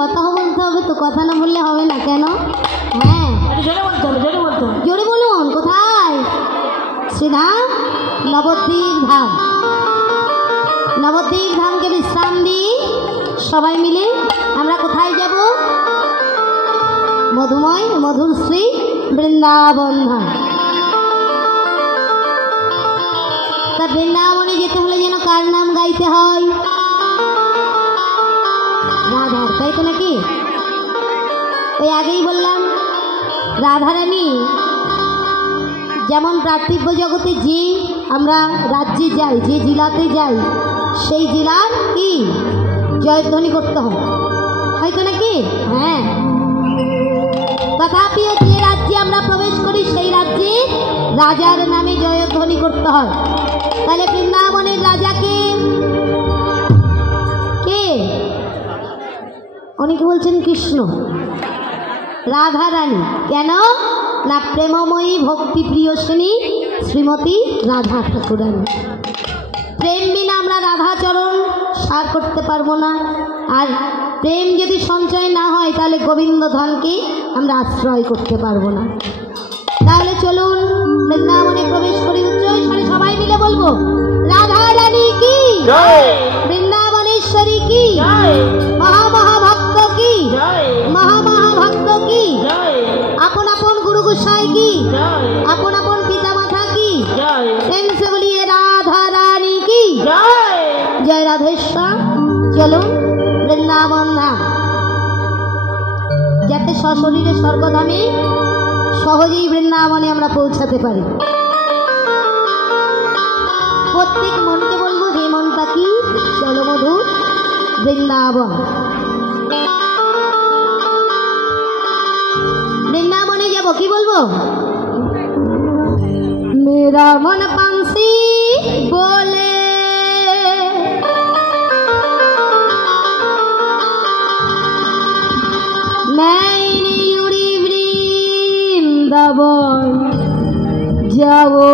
কথা বলতে হবে তো, কথা না বললে হবে না কেন? হ্যাঁ জোরে বলুন। কোথায়? শ্রীধাম নবদ্বীপ ধাম। নবদ্বীপ ধামকে বিশ্রাম দিই সবাই মিলে। আমরা কোথায় যাব? মধুময় মধুর শ্রী বৃন্দাবন ধাম। তা বৃন্দাবনে যেতে হলে যেন কার নাম গাইতে হয়? রাধার, তাই তো নাকি? ওই আগেই বললাম রাধারানী যেমন পার্থিব জগতে যে আমরা রাজ্যে যাই, যে জেলাতে যাই, সেই জেলার কি জয়ধ্বনি করতে হয়, হয়তো নাকি? হ্যাঁ। তথাপিও যে রাজ্যে আমরা প্রবেশ করি সেই রাজ্যে রাজার নামে জয়ধ্বনি করতে হয়। তাহলে বৃন্দাবনের রাজাকে কে? অনেকে বলছেন কৃষ্ণ। রাধারানী কেন? না প্রেমময়ী ভক্তি প্রিয়সিনী শ্রীমতী রাধা ঠাকুরানী। প্রেম বিনা আমরা রাধাচরণ সার করতে পারবো না। আর প্রেম যদি সঞ্চয় না হয় তাহলে গোবিন্দ ধনকে আমরা আশ্রয় করতে পারবো না। তাহলে চলুন বৃন্দাবনে প্রবেশ করি। উচ্চস্বরে সবাই মিলে বলবো রাধারানী কি, বৃন্দাবনেশ্বরী কি, মহামহাভক্ত কি, মহামহাভক্ত কি, আপন আপন গুরু গোসাই কি, আপন আপন পিতা মাতা কি, প্রেম से बोलिए राधा रानी की जय राधेश्वर। চলুন বৃন্দাবন ধাম, যাতে সশরীরে স্বর্গধামে সহজেই বৃন্দাবনে আমরা পৌঁছাতে পারি। প্রত্যেক মনকে বলবো হে মন পাখি চলো মধু বৃন্দাবন। বৃন্দাবনে যাব, কি বলবো? मेरा मन पंछी बोले मैं उड़ी वृंदावन जाओ,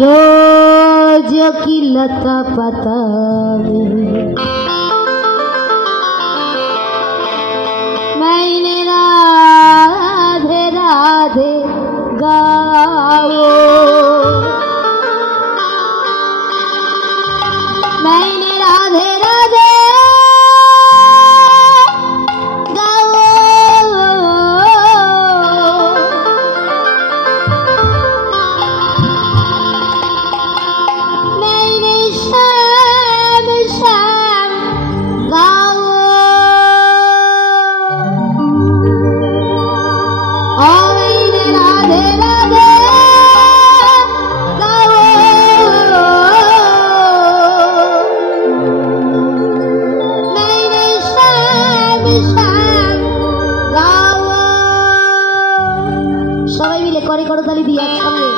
रोज की लता पता मैंने राधे राधे गाओ, मैंने राधे राधे गाओ, मैंने श्याम श्याम गाओ, সবাই মিলে করে করতালি দিয়ে একসঙ্গে।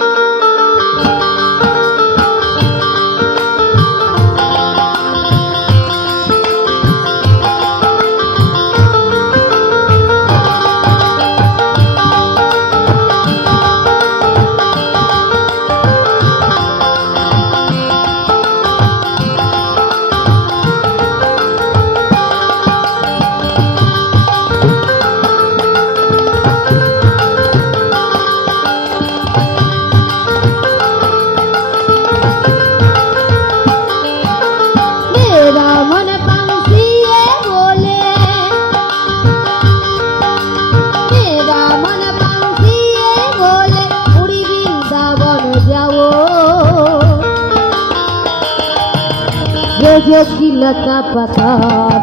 जो की लता पता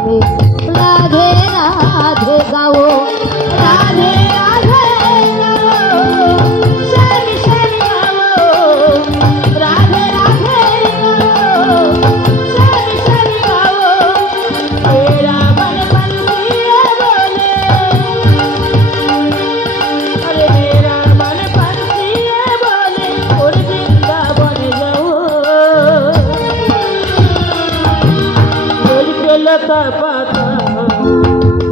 में राधे राधे गाओ, राधे राधे गाओ, श्याम श्याम गाओ, राधे राधे गाओ, श्याम श्याम गाओ, मेरा मन पंछी बोले, अरे मेरा मन पंछी बोले और वृंदावन जाओ, लता पता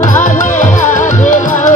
राधे राधे गाओ,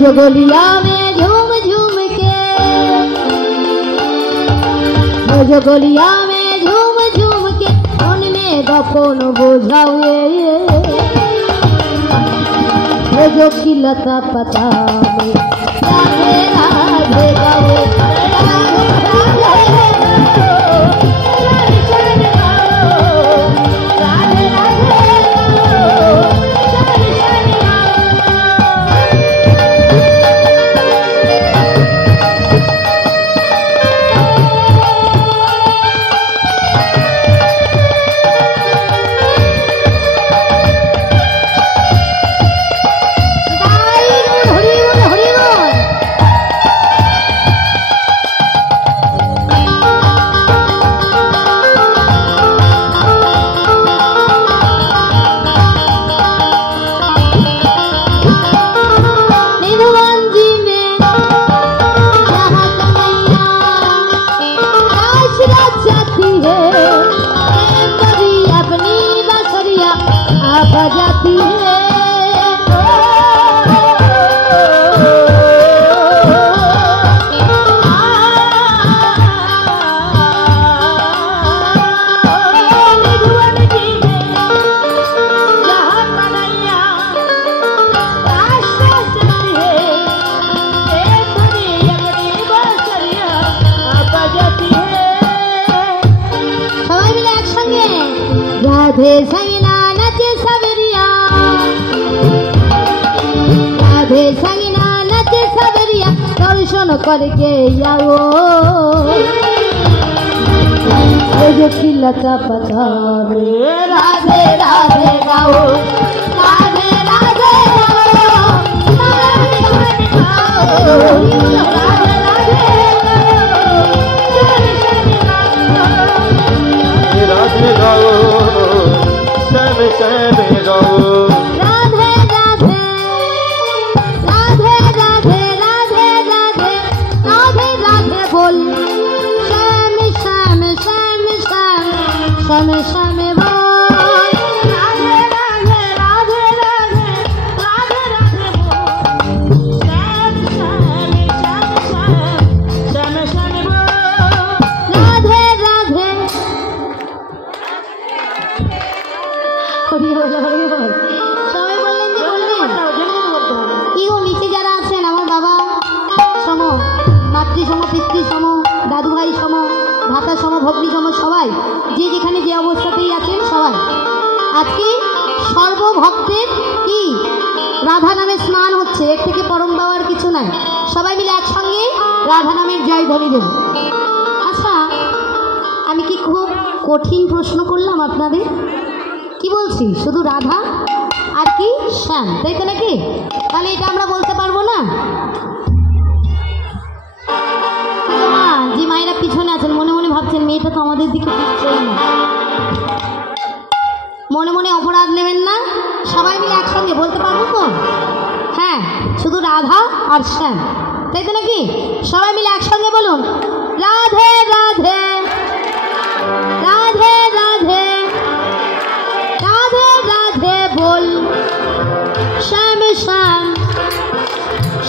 जो गलिया में झूम झूम के, जो गलिया में झूम झूम के उनमें गपन बोझावे, जो की लता पता में राधे राधे गावे, बजाती है सबाई मिले एकसंगे राधे संगीना नचे सबरिया, राधे संगीना नचे सबरिया दर्शन करके आओ, जो की लता पता में राधे राधे गाओ, राधे राधे गाओ, राधे राधे गाओ, श्याम श्याम गाओ, राधे राधे राधे राधे राधे राधे राधे राधे बोल, श्याम श्याम श्याम श्याम श्याम श्याम बोल, राधे राधे राधे राधे राधे राधे बोल, श्याम श्याम श्याम श्याम श्याम श्याम बोल, राधे राधे সবাই বললেন যে বললেন কি গো নিচে যারা আছেন আমার বাবা সম, মাতৃ সম, পিতৃ সম, দাদু ভাই সম, ভাতা সম, ভগ্নী সম, সবাই যে যেখানে যে অবস্থাতেই আছেন সবাই আজকে সর্বভক্তের কি রাধা নামে স্নান হচ্ছে, এর থেকে পরম পাওয়ার কিছু নাই। সবাই মিলে একসঙ্গে রাধা নামের জয় ধ্বনি দেব। আচ্ছা আমি কি খুব কঠিন প্রশ্ন করলাম আপনাদের? কি বলছি শুধু রাধা আর কি শ্যাম, তাই তো নাকি? তাহলে এটা আমরা বলতে পারবো না? যে মায়েরা পিছনে আছেন মনে মনে ভাবছেন মেয়েটা তো আমাদের দিকে ফিরছেই না, মনে মনে অপরাধ নেবেন না, সবাই মিলে একসঙ্গে বলতে পারবো তো? হ্যাঁ শুধু রাধা আর শ্যাম, তাই তো নাকি? সবাই মিলে একসঙ্গে বলুন রাধে রাধে রাধে রাধে राधे राधे बोल, श्याम श्याम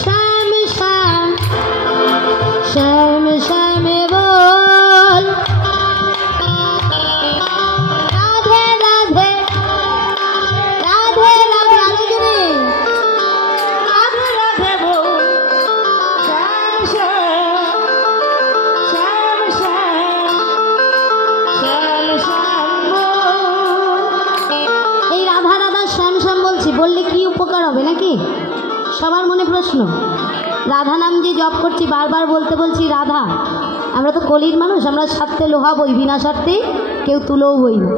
श्याम श्याम श्याम श्याम बोल, राधे राधे राधे राधे राधे राधे बोल, श्याम श्याम श्याम श्याम श्याम श्याम बोल। এই রাধা রাধা শ্যাম শ্যাম বলছি, বললে কি উপকার হবে নাকি? সবার মনে প্রশ্ন। রাধা নাম যে জপ করছি বারবার বলতে বলছি রাধা, আমরা তো কলির মানুষ, আমরা স্বার্থে লোহা বই, বিনা স্বার্থে কেউ তুলোও বই না।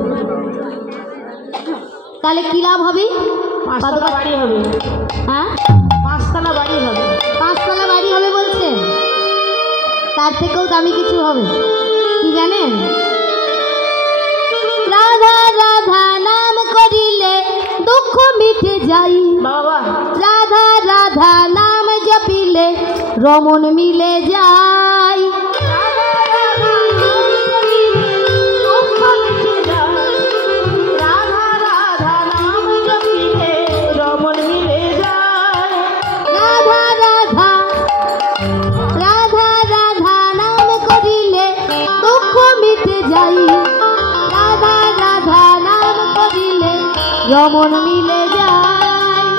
তাহলে কি লাভ হবে? পাঁচতলা বাড়ি হবে। হ্যাঁ পাঁচতলা বাড়ি হবে, পাঁচতলা বাড়ি হবে বলছেন? তার থেকেও দামি কিছু হবে কি জানেন? রাধা রাধা নাম করিলে দুঃখ মিটে যাই, রাধা রাধা নাম জপিলে রমন মিলে যায়, রাধা রাধা নাম জপিলে রমন মিলে যায়, রাধা রমন মিলে যায়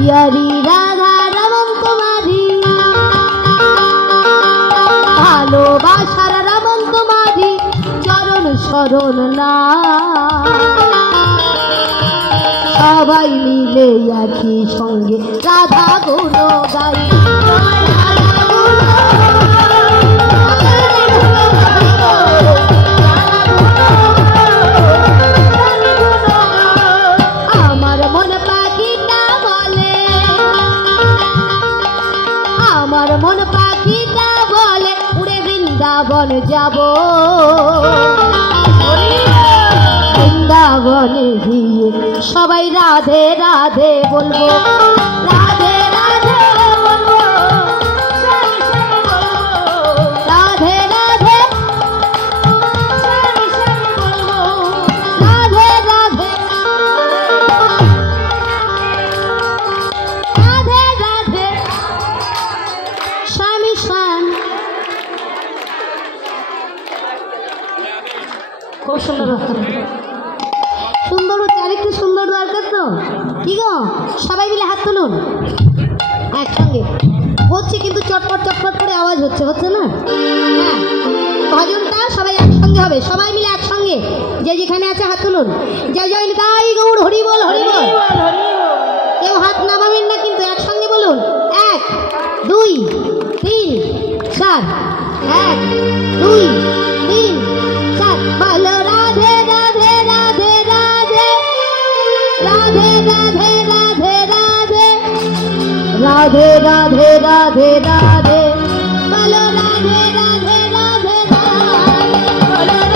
ইয়ারি রাধা রমন তোমারি ভালোবাসার রমন তোমারি চরণ শরণ না সবাই মিলে একই সঙ্গে রাধা গুণ গাই আমার মন পাখিটা বলে আমার মন পাখিটা বলে উড়ে বৃন্দাবন যাব বৃন্দাবনে গিয়ে সবাই রাধে রাধে বলবো রাধে রাধে বলবো রাধে রাধে রাধে রাধে রাধে রাধে স্বামী স্বামী খুব সুন্দর সুন্দর আরেকটু সুন্দর দরকার তো কি গো সবাই মিলে হাত তুলুন একসঙ্গে হচ্ছে কিন্তু চটপট চটপট করে আওয়াজ হচ্ছে না হ্যাঁ ভজনটা সবাই একসঙ্গে হবে সবাই মিলে একসঙ্গে যে যেখানে আছে হাত তুলুন জয় জয় নিতাই গৌর হরি বল কেউ হাত নামাবেন না কিন্তু একসঙ্গে বলুন 1 2 3 4 1 2 3 4 বলো রাধে রাধে রাধে রাধে রাধে রাধে রাধে রাধে রাধে রাধে রাধে বলো রাধে রাধে রাধে বলো রাধে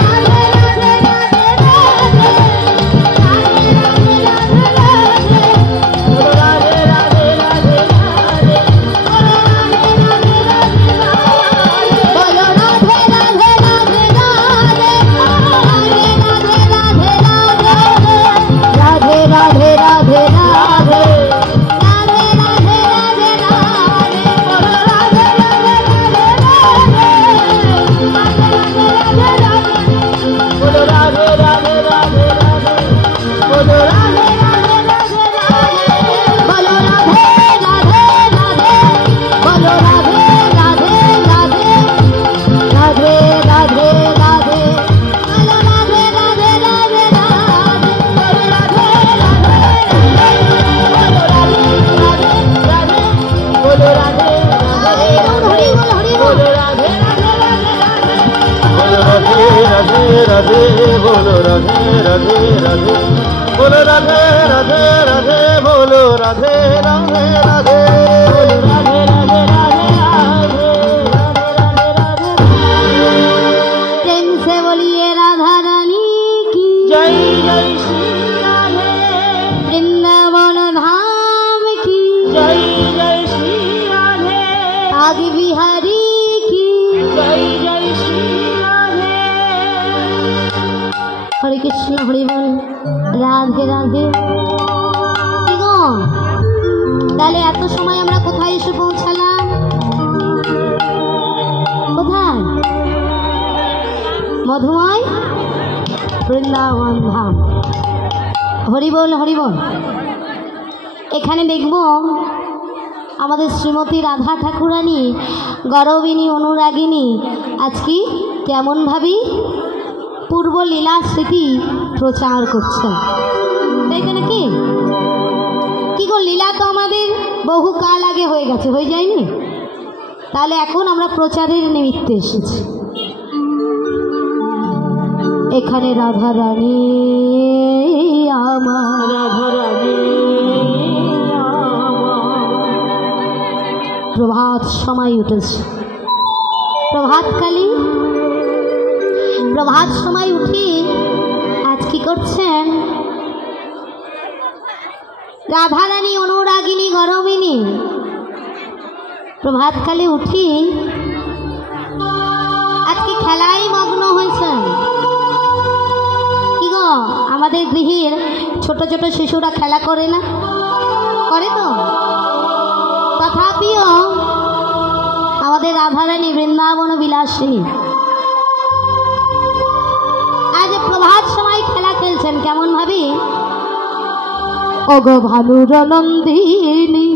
রাধে রাধে রাধে राधे बोलो राधे राधे राधे बोलो राधे राधे राधे बोलो राधे राधे राधे राधे राधे राधे प्रेम से बोलिए राधा रानी की जय जय श्री राधे वृंदावन धाम की जय जय श्री राधे आगे बिहारी की जय जय श्री हरे कृष्ण हरि बोल राधे राधे তাহলে এত সময় আমরা কোথায় এসে পৌঁছালাম কোথায় মধুময় বৃন্দাবন ধাম হরি বল এখানে দেখব আমাদের শ্রীমতী রাধা ঠাকুরানী গৌরবিনী অনুরাগিনী আজকে কেমনভাবে পূর্ব লীলা স্মৃতি প্রচার করছেন তাই তো নাকি কি গো লীলা তো আমাদের বহু কাল আগে হয়ে গেছে হয়ে যায়নি তাহলে এখন আমরা প্রচারের নিমিত্তে এসেছি এখানে রাধা রানী আমার राधा राधे প্রভাত সময় উঠেছে প্রভাত সময় উঠি আজ কি করছেন রাধারানী অনুরাগিনী গৌরবিনী প্রভাতকালে উঠি আজকে খেলাই মগ্ন হয়েছেন কি গো আমাদের গৃহের ছোট ছোট শিশুরা খেলা করে না করে তো তথাপিও আমাদের রাধারানী বৃন্দাবন বিলাসিনী আজ প্রভাত সময় খেলা খেলছেন কেমন ভাবি। ওগো ভানুর নন্দিনী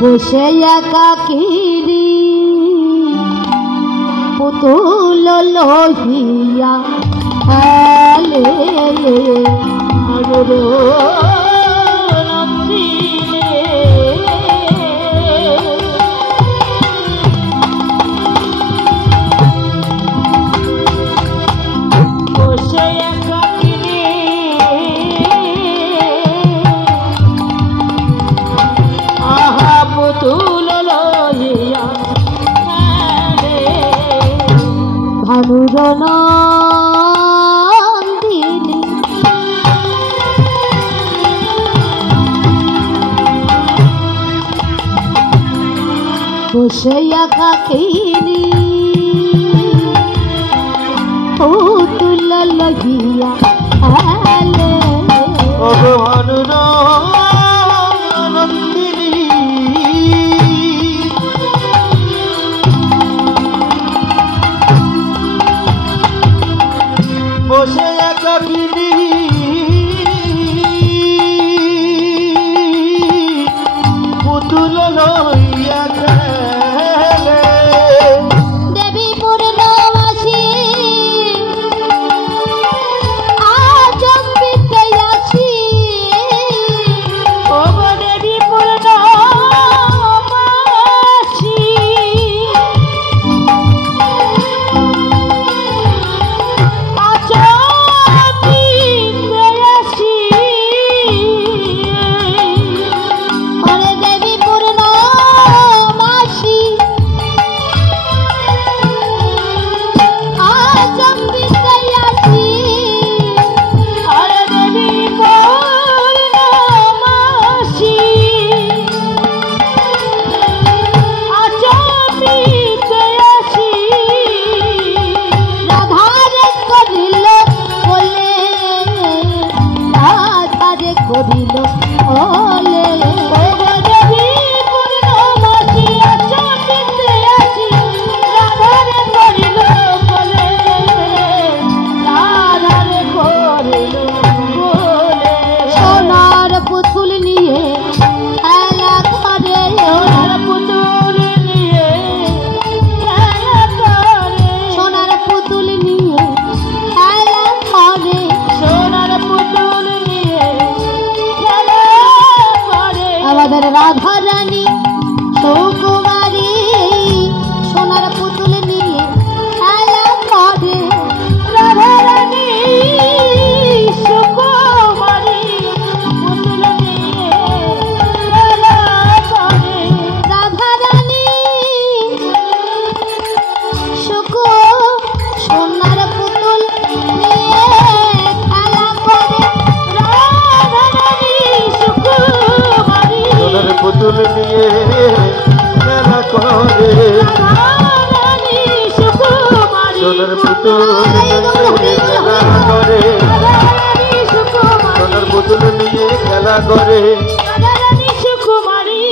বসে একাকিনী পুতুল লোহিয়া হেলে ভানুর নন্দিনী বসে একাকিনী আহা পুতুল লইয়া ভানুর নন্দিনী বসে একাকিনী পুতুল লইয়া হেলে ওগো ভানুর নন্দিনী বসে একাকিনী পুতুল লইয়া খেলে দেবী পূর্ণমাসী আজ অমৃতে আছি ওগো দেবী পূর্ণমাসী আজ অমৃতে আছি ওরে দেবী পূর্ণমাসী আজ অমৃতে আছি ওরে দেবী পূর্ণমাসী আজ অমৃতে আছি রাধারে করিল বলে রাধারে করিল বলে ওগো দেবী পূর্ণমাসী আজ অমৃতে আছি রাধারে করিল বলে রাধারে করিল বলে সোনার পুতুল নিয়ে খেলা করে সোনার পুতুল নিয়ে খেলা করে সোনার পুতুল নিয়ে খেলা করে সোনার পুতুল নিয়ে খেলা করে আমাদের রাধারানী সুকুমারী সোনার পুতুল নিয়ে খেলা করে রাধারানী সুকুমারী পুতুল নিয়ে খেলা করে রাধারানী সুকু সোনার পুতুল নিয়ে খেলা করে রাধারানী সুকুমারী সোনার পুতুল নিয়ে খেলা করে রাধারানী সুকুমারী সোনার পুতুল নিয়ে খেলা করে রাধারানী সুকুমারী সোনার পুতুল নিয়ে খেলা করে রাধারানী সুকুমারী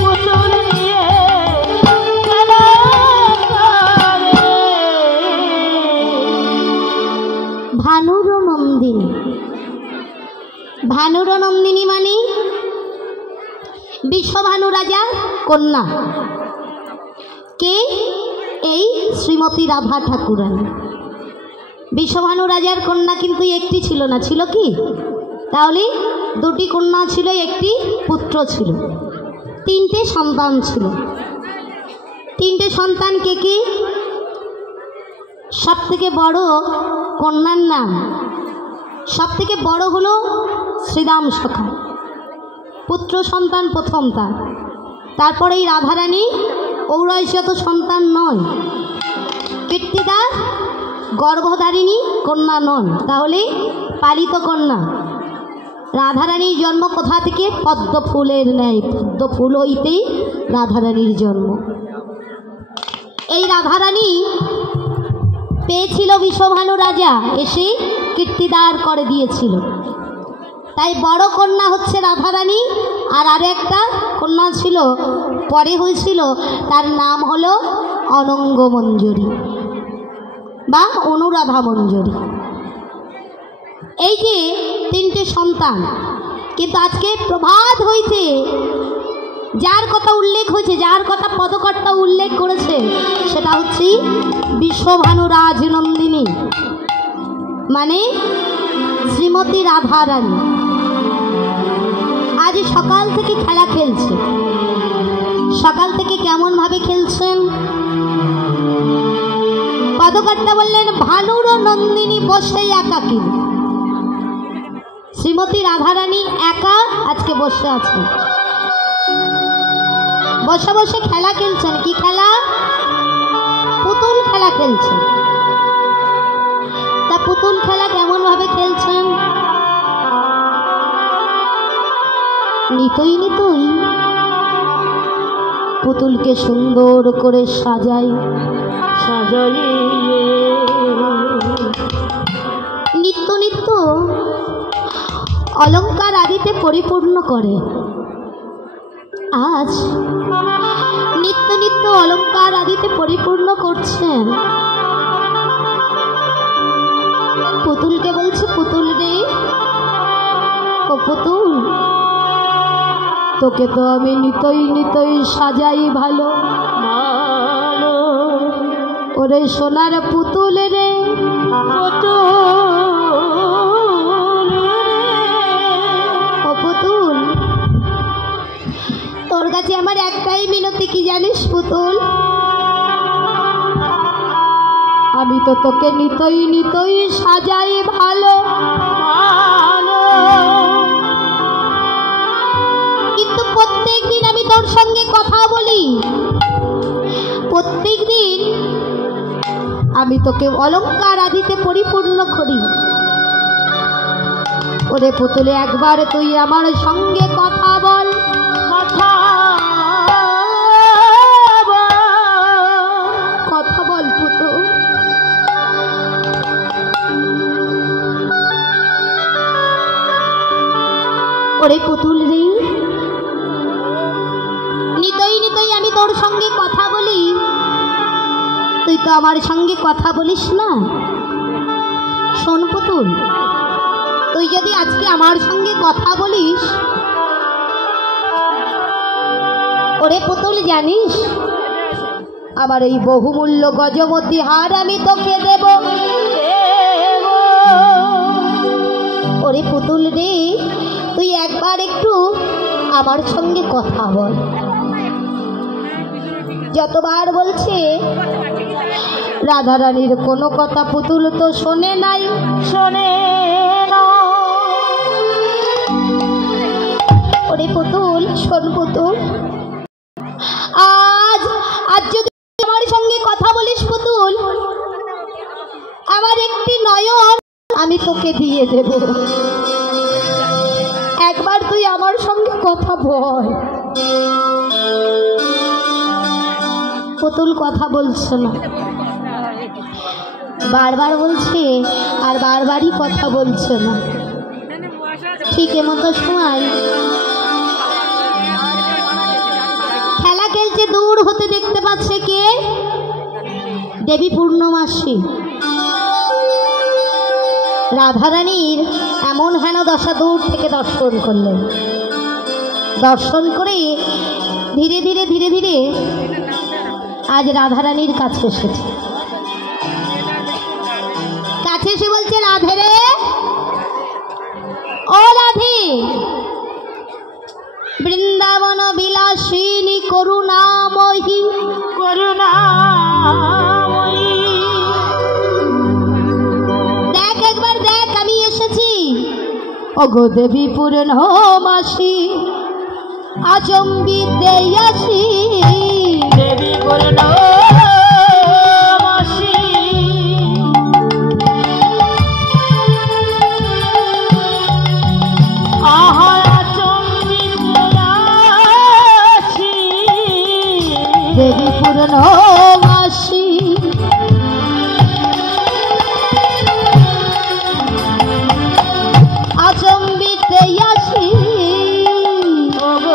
পুতুল নিয়ে খেলা করে ভানুর নন্দিনী ভানুর নন্দিনী মানে বিশ্বভানু রাজা কন্যা কে এই শ্রীমতী রাধা ঠাকুরানী বিশ্বভানু রাজার কন্যা কিন্তু একটি ছিল না ছিল কি তাহলে দুটি কন্যা ছিল একটি পুত্র ছিল তিনটে সন্তান ছিল তিনটে সন্তান কে কে সব থেকে বড় কন্যার নাম সব থেকে বড় হলো শ্রীরাম সখা পুত্র সন্তান প্রথম তারপরে এই রাধারানী ঔরসত সন্তান নয় কীর্তিদা গর্ভধারিণী কন্যা নন তাহলে পালিত কন্যা রাধারানীর জন্ম কোথা থেকে পদ্ম ফুলের ন্যায় পদ্ম ফুল হইতেই রাধারানীর জন্ম এই রাধারানী পেয়েছিল বিশ্বভানু রাজা এসে কীর্তিদার করে দিয়েছিল তাই বড় কন্যা হচ্ছে রাধারানী আর আরেকটা কন্যা ছিল, পরে হয়েছিল, তার নাম হলো অনঙ্গ মঞ্জুরি বা অনুরাধা মঞ্জুরি। এই যে তিনটে সন্তান, কিন্তু আজকে প্রভাত হইতে যার কথা উল্লেখ হয়েছে, যার কথা পদকর্তা উল্লেখ করেছে, সেটা হচ্ছে বিশ্বভানু রাজনন্দিনী, মানে শ্রীমতী রাধারানী। আজ সকাল থেকে খেলা খেলছে। সকাল থেকে কেমন ভাবে খেলছেন? পদকর্তা বললেন ভানুর নন্দিনী বসে একাকী। শ্রীমতী রাধারানী একা আজকে বসে আছেন, বসে বসে খেলা খেলছেন। কি খেলা? পুতুল খেলা খেলছেন। তা পুতুল খেলা কেমন ভাবে খেলছেন? নিতই নিতই পুতুলকে সুন্দর করে সাজাই, নিত্য নিত্য অলঙ্কার আদিতে পরিপূর্ণ করে। আজ নিত্য নিত্য অলঙ্কার আদিতে পরিপূর্ণ করছেন। পুতুলকে বলছে, পুতুল রে, ও পুতুল, তোকে তো আমি নিতই নিতই সাজাই ভালো, ওরে সোনার পুতুল রে, ও পুতুল, তোর কাছে আমার একটাই মিনতি, কি জানিস পুতুল? আমি তো তোকে নিতই নিতই সাজাই ভালো, কিন্তু প্রত্যেক দিন আমি তোর সঙ্গে কথা বলি, প্রত্যেক দিন আমি তোকে অলঙ্কার আদিতে পরিপূর্ণ করি। ওরে পুতুলে, একবার তুই আমার সঙ্গে কথা বল, কথা বল পুতুল। ওরে পুতুল রে, নিতই নিতই আমি তোর সঙ্গে কথা বলি, তুই তো আমার সঙ্গে কথা বলিস না। শোন পুতুল, তুই যদি আজকে আমার সঙ্গে কথা বলিস, ওরে পুতুল, জানিস আমার এই বহুমূল্য গজমতি হার আমি তোকে দেব। ওরে পুতুল রে, তুই একবার একটু আমার সঙ্গে কথা বল। যতবার বলছে, রাধারানীর কোনো কথা পুতুল তো শোনে নাই, শোনে না। ওরে পুতুল, শোন পুতুল, আজ যদি আমার সঙ্গে কথা বলিস পুতুল, আমার একটি নয়ন আমি তোকে দিয়ে দেব। একবার তুই আমার সঙ্গে কথা বল। পুতুল কথা বলছে না, বারবার বলছে আর বারবারই কথা বলছে না। ঠিক এমতো সময় খেলা খেলছে, দূর হতে দেখতে পাচ্ছে কে? দেবী পূর্ণমাসী। রাধারানীর এমন হেন দশা দূর থেকে দর্শন করলেন। দর্শন করে ধীরে ধীরে ধীরে ধীরে আজ রাধারানীর কাছে এসেছে। কাছে এসে বলছে, রাধে রে, ও রাধে, বৃন্দাবন বিলাসিনী করুণাময়ী, করুণাময়ী, দেখ একবার দেখ, আমি এসেছি। ওগো দেবী পূর্ণমাসী, আচম্বিতে আসি, দেবী পূর্ণমাসী, আহা আচম্বিতে আসি, দেবী পূর্ণমাসী, আচম্বিতে আসি, ওগো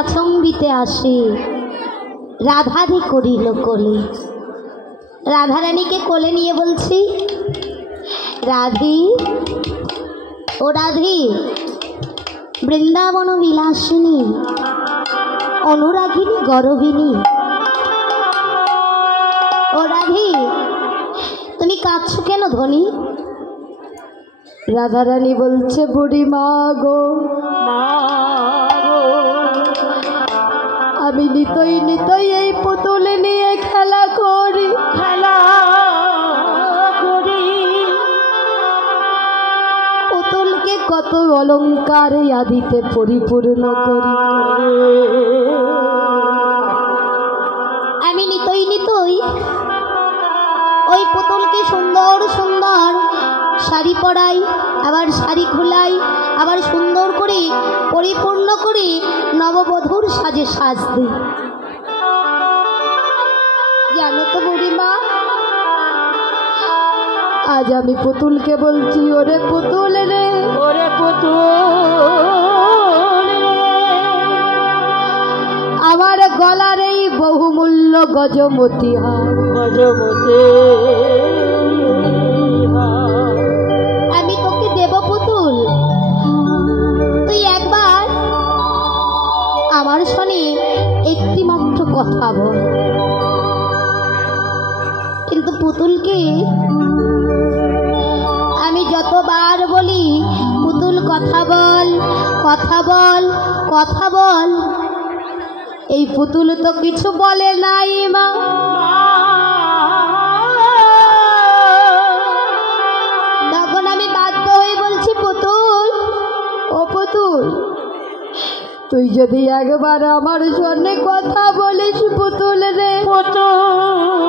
আচম্বিতে আসে রাধারে করিল কোলে। রাধারানীকে কোলে নিয়ে বলছি, রাধি ও রাধি, বৃন্দাবন বিলাসিনী, অনুরাগিনী গরবিনী, ও রাধি তুমি কাঁদছো কেন ধনী? রাধারানী বলছে, বুড়ি মা গো, আমি নিতই নিতই এই পুতুল নিয়ে খেলা করি, পুতুলকে কত অলঙ্কারে আদিতে পরিপূর্ণ করি। আমি নিতই নিতই ওই পুতুলকে সুন্দর সুন্দর শাড়ি পরাই, আবার শাড়ি খোলাই, আবার সুন্দর করে পরিপূর্ণ করে নববধূর সাজে সাজ দিই। জানো তো বুড়িমা, আজ আমি পুতুলকে বলছি, ওরে পুতুল রে, ওরে পুতুল, আমার গলার এই বহুমূল্য গজমতি হার, গজমতি আমি তোকে দেব পুতুল, তুই একবার আমার সনে একটি মাত্র কথা বল। কিন্তু পুতুলকে আমি যতবার বলি, পুতুল কথা বল, কথা বল, কথা বল, এই পুতুল তো কিছু বলে নাই মা। তখন আমি বাধ্য হয়ে বলছি, পুতুল ও পুতুল, তুই যদি একবার আমার সঙ্গে কথা বলিস পুতুল রে, পুতুল